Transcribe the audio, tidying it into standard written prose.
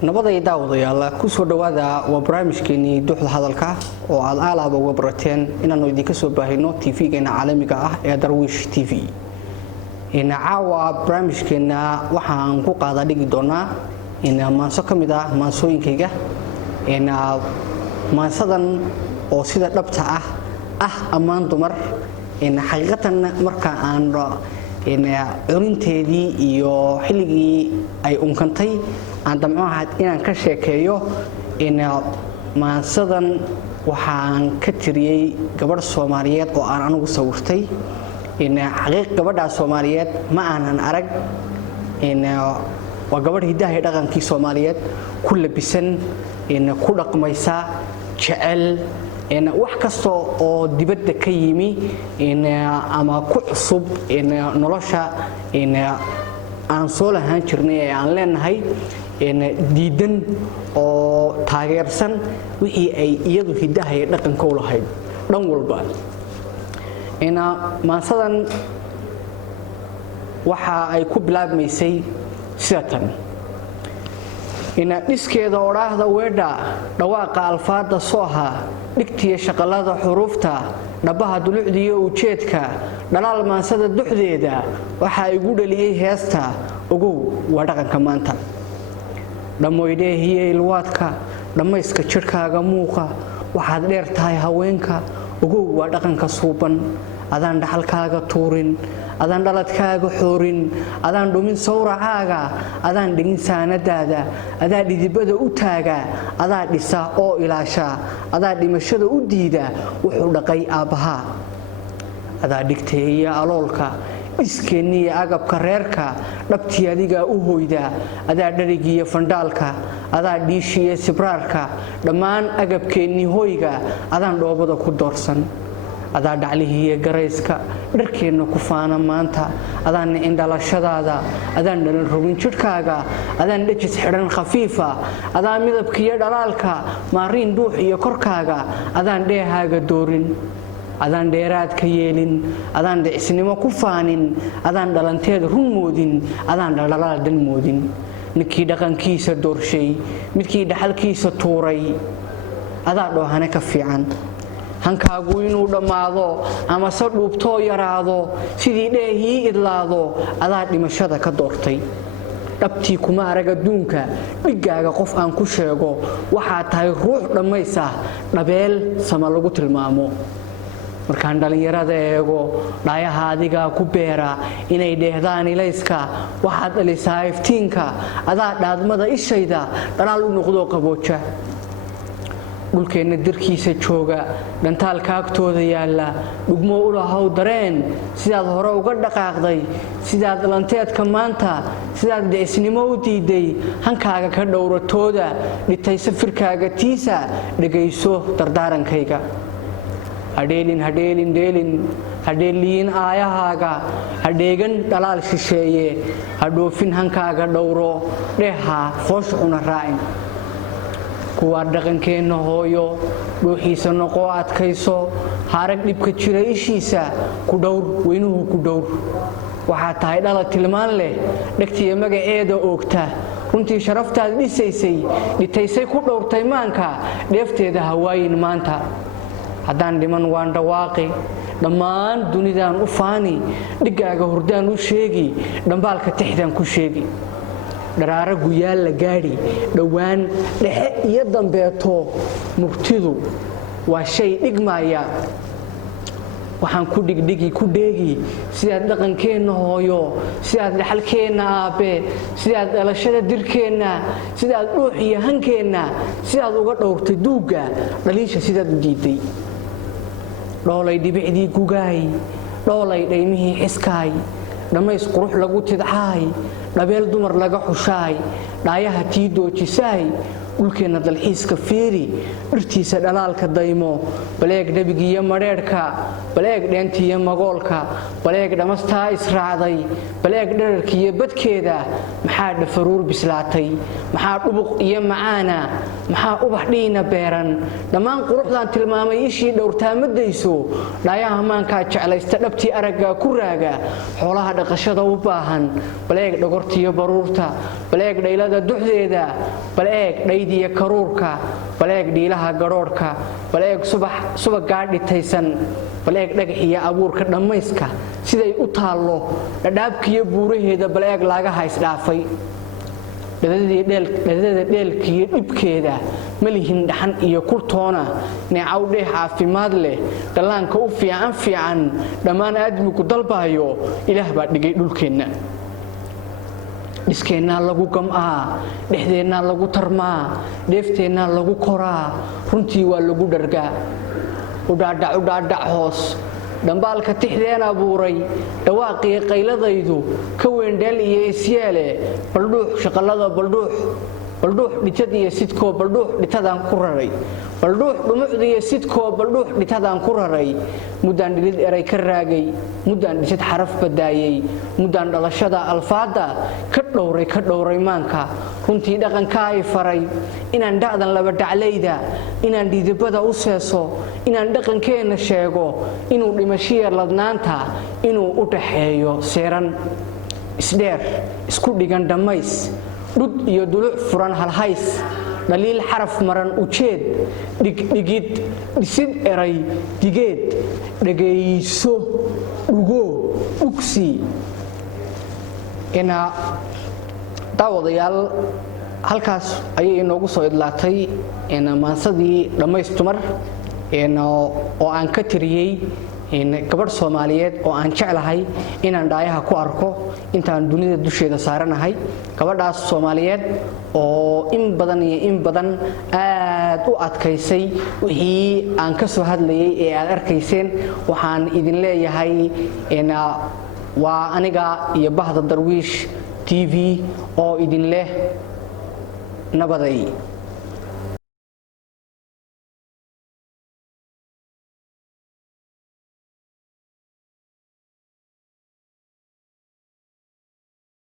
nabaday daawadayaal ku soo dhawaada waa barnaamijkeeni duuxda hadalka oo aad aalaaba uga barateen inaanu idinka soo baahino TV-geena caalamiga ah ee Darwish TV. Caawa barnaamijkeena waxaan ku qaada dhigi doonaa maanso kamid ah maansooyinkayga maansadan oo sida dhabta ah ammaan dumar xaqiiqatan marka aan curinteedii iyo xilligii ay unkantay aan damcaha inaan ka sheekeeyo maansadan waxaan ka tiriyay gabadh Soomaaliyeed oo aan anigu sawirtay xaqiiq gabadha Soomaaliyeed ma aanan arag waa gabadh hidaha iyo dhaqankii Soomaaliyeed ku labisan ku dhaqmaysa jecel wax kasto oo dibadda ka yimi ama ku cusub nolosha aan soo lahaan jirnay ee aan leenahay diidan oo taageersan wixii ay iyadu hidaha iyo dhaqanka u lahayd dhan walba maansadan waxa ay ku bilaabmaysay sidatan dhiskeeda odhaahda weedha dhawaaqa alfaada sooha dhigtiya shaqalada xuruufta dhabaha dulucdiyo ujeedka dhalaal maansada duxdeeda waxa igu dhaliyay heesta ogow waa dhaqanka maanta dhamoydheehiye ilwaadka dhamayska jirkaaga muuqa waxaad dheer tahay haweenka ogow waa dhaqanka suuban adaan dhaxalkaaga tuurin adaan dhaladkaaga xoorin adaan dhumin sawracaaga adaan dhigin saanadaada adaa dhidibada u taaga adaa dhisa oo ilaasha adaa dhimashada u diida wuxuu dhaqay aabbaha adaa dhigteeya aloolka iskeeniya agabka reerka dhabtii adiga u hoyda adaa dharigiya fandaalka adaa dhiishiya sibraarka dhammaan agabkeenni hoyga adaan dhoobada ku doorsan adaa dhaclihiya garayska dharkeenna ku faana maanta adaan nicin dhalashadaada adaan dhalan rogin jidhkaaga adaan dhejis xidhan khafiifa adaan midabkiiyo dhalaalka maariin dhuux iyo korkaaga adaan dheehaaga doorin adaan dheeraad ka yeelin adaan dhicisnimo ku faanin adaan dhalanteeda run moodin adaan dhaldhalaal dan moodin ninkii dhaqankiisa doorshay midkii dhaxalkiisa tuuray adaa dhoohane ka fiican hankaagu inuu dhammaado ama se dhuubtoo yaraado sidii dheehii idlaado adaa dhimashada ka doortay dhabtii kuma arag adduunka dhigaaga qof aan ku sheego waxaa tahay ruux dhammaysa dhabeel sama lagu tilmaamo markaan dhallinyarada eego dhaayaha adigaa ku beera inay dheehdaan ilayska waxaad dhalisaa iftiinka adaa dhaadmada ishayda dhalaal u noqdoo qabooja dhulkeenna darkiisa jooga dhantaalka agtooda yaalla dhugmo u lahow dareen sidaad hore uga dhaqaaqday sidaad lanteedka maanta sidaad dhicisnimo u diiday hankaaga ka dhowratooda dhitay safirkaaga tiisa dhegayso dardaarankayga hadheeliin aayahaaga hadheegan dhalaal shisheeye hadhoofin hankaaga dhowro dheeha foosha cuna raacin kuwaa dhaqankeenna hooyo dhuuxiisa noqoo adkayso harag dhibka jira ishiisa ku dhowr weynuhu ku dhowr waxaa tahay dhala tilmaan leh dhegtiya magaceeda oogta runtii sharaftaad dhisaysay dhitaysay ku dhowrtay maanka dheefteeda hawaayin maanta haddaan dhiman waan dhawaaqi dhammaan dunidaan u faani dhigaaga hurdaan u sheegi dhambaalka tixdaan ku sheegi dharaara guyaal la gaadhi dhowaan dhexe iyo dambeeto murtidu waa shay dhigmaya waxaan ku dhigdhigi ku dheegi sidaad dhaqankeenna hooyo sidaad dhaxalkeenna aabbe sidaad dhalashada dirkeenna sidaad dhuux iyo hankeenna sidaad uga dhowrtay duugga dhaliisha sidaad u diiday dhoolay dhibicdii gugaay dhoolay dhaymihii xiskaay dhammays qurux lagu tidcaay dhabeel dumar laga xushaay dhaayaha tii doojisaay dhulkeenna dalxiiska fiiri dhirtiisa dhalaalka daymo baleeg dhabigiiyo madheedhka baleeg dheentiiyo magoolka baleeg dhammastaa israacday baleeg dherarkiiyo badkeeda maxaa dhafaruur bislaatay maxaa dhubuq iyo macaana maxaa ubax dhiina beeran dhammaan quruxdan tilmaamay ishii dhowrtaamadayso dhaayaha maanka jeclaysta dhabtii aragga ku raaga xoolaha dhaqashada u baahan baleeg dhogortiyo baruurta baleeg dhaylada duxdeeda baleeg dhaydiya karuurka baleeg dhiilaha garoorka baleeg subax gaadhitaysan baleeg dhagax iyo abuurka dhammayska siday u taallo dhadhaabkiyo buuraheeda baleeg laga hays dhaafay dhadada dheelkiyo dhibkeeda malihin dhaxan iyo kurtoona neecaw dheeh caafimaad leh dhallaanka u fiican dhammaan aadmigu dalbaayo ilaah baa dhigay dhulkeenna dhiskeenna lagu gam'aa dhexdeenna lagu tarmaa dheefteenna lagu koraa runtii waa lagu dhargaa udhaadhac hoos dhambaalka tixdeen abuuray dhawaaqii qayladaydu ka weendheel iyo isyeele baldhuux shaqalada baldhuux dhitad iyo sidkoo baldhuux dhitadaan ku raray baldhuux dhumucda iyo sidkoo baldhuux dhitadaan ku raray muddaan dhilid eray ka raagay muddaan dhisid xaraf badaayay muddaan dhalashada alfaada ka dhowray maanka runtii dhaqanka ay faray inaan dhacdan laba dhaclayda inaan dhidibada u seeso inaan dhaqankeena sheego inuu dhimashiya ladnaanta inuu u dhaxeeyo seeran isdheer isku dhigan dhamays dhud iyo duluc furan halhays dhaliil xaraf maran ujeed dhigid dhisid eray digeed dhageyso dhugo dhugsi ina daawadayaal halkaas ayay inoogu soo idlaatay maansadii dhammaystumar oo aan ka tiriyey gabadh Soomaaliyeed oo aan jeclahay inaan dhaayaha ku arko intaan dunida dusheeda saaranahay gabadhaas Soomaaliyeed oo in badan aad u adkaysay wixii aan ka soo hadlayay ee aad arkayseen waxaan idin leeyahay waa aniga iyo Bahda Darwiish TV oo idin leh nabaday